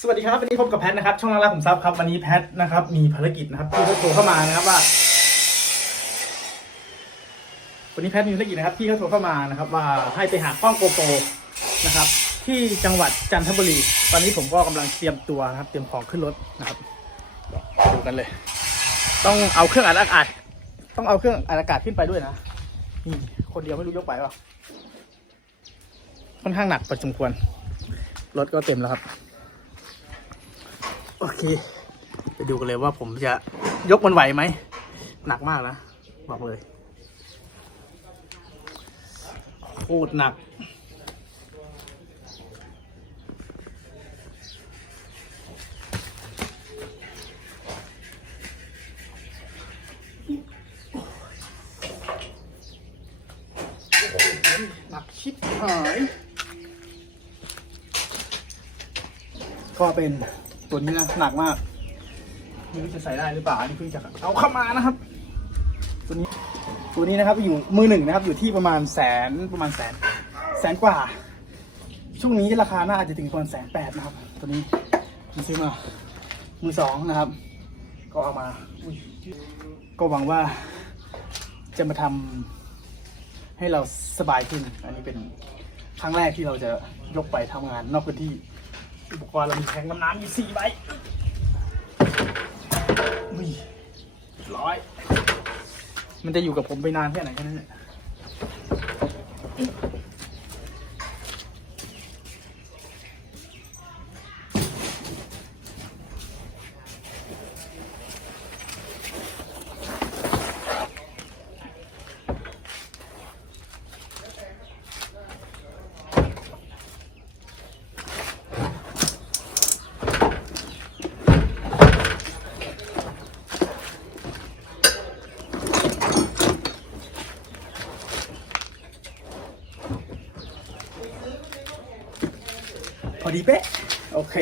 สวัสดีครับวันนี้พบกับแพทนะครับ ช่องรักผมทรัพย์ครับวันนี้แพทนะครับ มีภารกิจนะครับที่เขาโทรเข้ามานะครับว่า วันนี้แพทมีภารกิจนะครับ ที่เขาโทรเข้ามานะครับ ว่าให้ไปหากล้องโกโปรนะครับ ที่จังหวัดจันทบุรี ตอนนี้ผมก็กำลังเตรียมตัวนะครับ เตรียมของขึ้นรถนะครับดูกันเลย ต้องเอาเครื่องอัดอากาศ ต้องเอาเครื่องอัดอากาศขึ้นไปด้วยนะนี่คนเดียวไม่รู้ยกไหวเปล่าค่อนข้างหนักพอสมควรรถก็เต็มแล้วครับ โอเค ไปดูกันเลยว่าผมจะยกมันไหวไหม หนักมากนะ บอกเลย โคตรหนัก หนักชิบหาย ก็เป็น ตัวนี้นะหนักมากไม่รู้จะใส่ได้หรือเปล่าอันนี้เพิ่งจะเอาเข้ามานะครับ ตัวนี้ตัวนี้นะครับอยู่มือหนึ่งนะครับ อยู่ที่ประมาณแสนประมาณแสนแสนกว่า ช่วงนี้ราคาน่าจะถึงประมาณแสนแปดนะครับ ตัวนี้ผมซื้อมามือสองนะครับ ก็เอามาก็หวังว่าจะมาทำให้เราสบายขึ้น อันนี้เป็นครั้งแรกที่เราจะยกไปทำงานนอกพื้นที่ อุปกรณ์เรามีแทงน้ำน้ำมีสี่ใบอุ้ยร้อย มันจะอยู่กับผมไปนานแค่ไหนแค่นั้นแหละ พอดีเป๊ะ โอเค